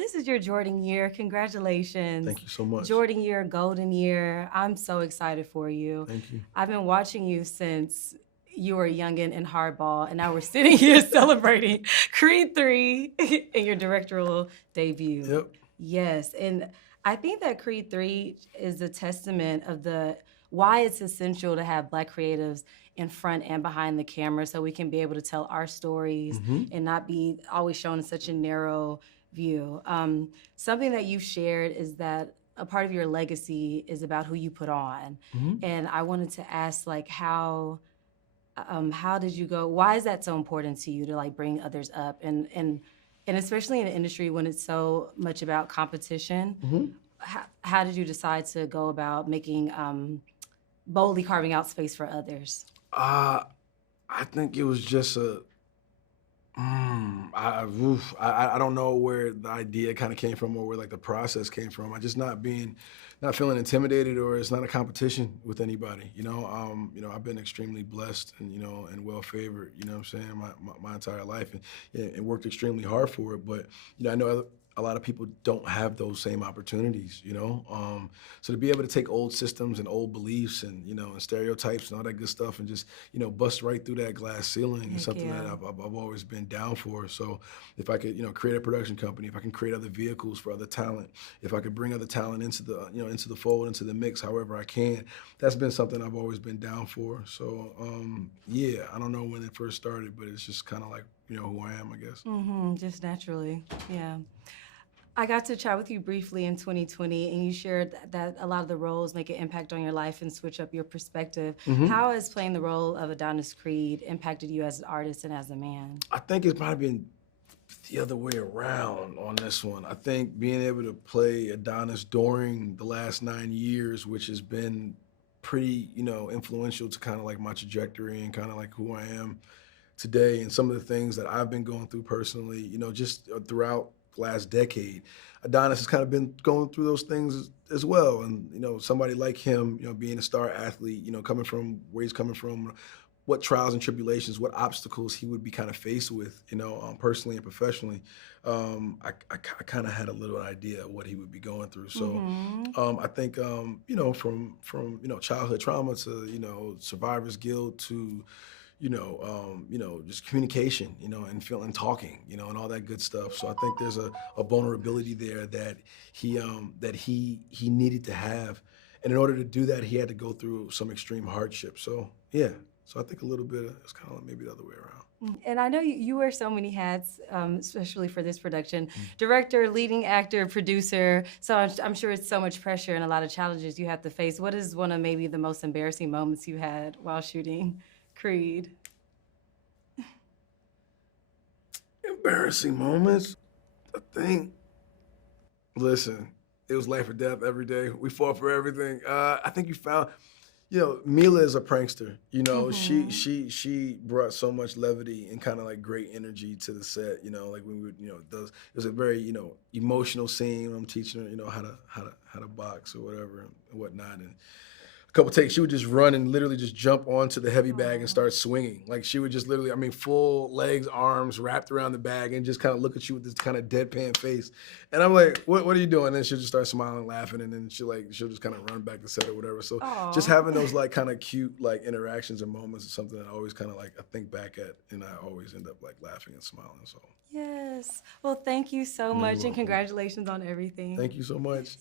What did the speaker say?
This is your Jordan year. Congratulations. Thank you so much. Jordan year, golden year. I'm so excited for you. Thank you. I've been watching you since you were a youngin' in hardball, and now we're sitting here celebrating Creed 3 in your directorial debut. Yep. Yes, and I think that Creed 3 is a testament of the why it's essential to have Black creatives in front and behind the camera so we can be able to tell our stories and not be always shown in such a narrow view. Something that you've shared is that a part of your legacy is about who you put on. And I wanted to ask, like, how did you go? Why is that so important to you to like bring others up and especially in an industry when it's so much about competition? How did you decide to go about making boldly carving out space for others? I think it was just a. I don't know where the idea kind of came from or where like the process came from. I just not feeling intimidated, or it's not a competition with anybody. I've been extremely blessed and and well favored. You know what I'm saying, my entire life, and worked extremely hard for it. But I know a lot of people don't have those same opportunities, so to be able to take old systems and old beliefs and and stereotypes and all that good stuff and just bust right through that glass ceiling is something that I've always been down for. So if I could create a production company, if I can create other vehicles for other talent, if I could bring other talent into the into the fold, into the mix, however I can, that's been something I've always been down for. So yeah, I don't know when it first started, but it's just kind of like who I am, I guess. Just naturally, yeah. I got to chat with you briefly in 2020, and you shared that a lot of the roles make an impact on your life and switch up your perspective. How has playing the role of Adonis Creed impacted you as an artist and as a man? I think it's probably been the other way around on this one. I think being able to play Adonis during the last 9 years, which has been pretty, influential to kind of like my trajectory and kind of like who I am today and some of the things that I've been going through personally, just throughout last decade. Adonis has kind of been going through those things as well. And, somebody like him, being a star athlete, coming from where he's coming from, what trials and tribulations, what obstacles he would be kind of faced with, personally and professionally. I kind of had a little idea of what he would be going through. So I think, from childhood trauma to, survivor's guilt to, just communication, and feeling, talking, and all that good stuff. So I think there's a vulnerability there that he needed to have, and in order to do that, he had to go through some extreme hardship. So yeah, so I think a little bit it's kind of like maybe the other way around. And I know you wear so many hats, especially for this production. Director, leading actor, producer. So I'm sure it's so much pressure and a lot of challenges you have to face. What is one of maybe the most embarrassing moments you had while shooting Creed? Embarrassing moments? I think, listen, it was life or death every day. We fought for everything. I think you found, Mila is a prankster. She brought so much levity and kind of like great energy to the set. Like when we would, it was a very, emotional scene. I'm teaching her, how to box or whatever and whatnot. And a couple takes, she would just run and literally just jump onto the heavy bag and start swinging. Like she would just literally, full legs, arms wrapped around the bag and just kind of look at you with this kind of deadpan face. And I'm like, what are you doing? And then she'll just start smiling, laughing, and then she'll just kind of run back to set or whatever. So just having those like kind of cute like interactions and moments is something that I always kind of like I think back at, and I always end up like laughing and smiling. So yes. Well, thank you so much, and congratulations on everything. Thank you so much.